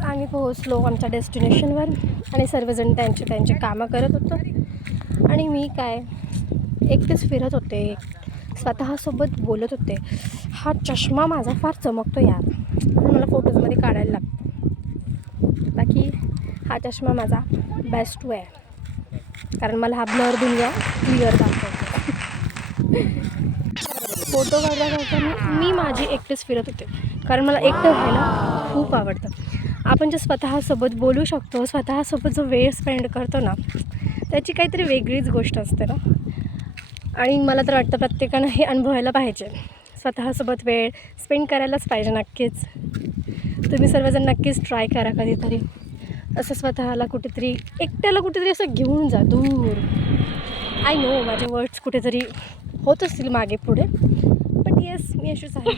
आम्ही पोहोचलो आमच्या डेस्टिनेशनवर आणि सर्वजण त्यांचे कामं करत होतो आणि मी काय एकटेच फिरत होते, स्वतःसोबत बोलत होते. हा चष्मा माझा फार चमकतो यार, म्हणून मला फोटोजमध्ये काढायला लागतो. बाकी हा चष्मा माझा बेस्ट आहे, कारण मला हा ब्लर दुनिया क्लिअर दाखवतो. फोटो काढता मी माझी एकटेच फिरत होते, कारण मला एकटं राहायला खूप आवडतं. आपण जे स्वतःसोबत बोलू शकतो, स्वतःसोबत जो वेळ स्पेंड करतो ना, त्याची काहीतरी वेगळीच गोष्ट असते ना. आणि मला तर वाटतं प्रत्येकानं हे अनुभवायला पाहिजे, स्वतःसोबत वेळ स्पेंड करायलाच पाहिजे. नक्कीच तुम्ही सर्वजण नक्कीच ट्राय करा कधीतरी असं स्वतःला कुठेतरी एकट्याला कुठेतरी असं घेऊन जा दूर. आय नो माझे वर्ड्स कुठेतरी होत असतील मागे पुढे, बट येस मी अशीच आहे.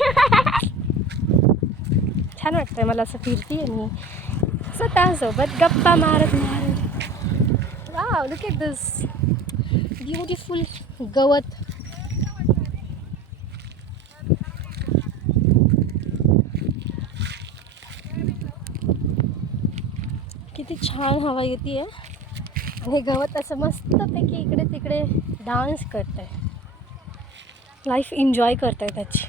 छान वाटतंय मला असं फिरते मी स्वतःसोबत गप्पा मारत. Wow, look at this beautiful गवत. किती छान हवा येते आहे आणि गवत असं मस्तपैकी इकडे तिकडे डान्स करत आहे, लाईफ एन्जॉय करत आहे त्याची.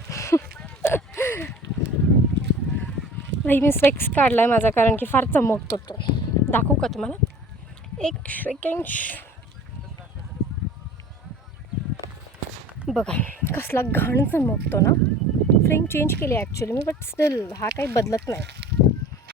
भाई मी स्पेक्स काढला आहे माझा, कारण की फार चमकतो तो. दाखवू का तुम्हाला? एक सेकंड. बघा कसला घाण चमकतो ना. फ्रेम चेंज केली ॲक्च्युली मी, बट स्टील हा काही बदलत नाही.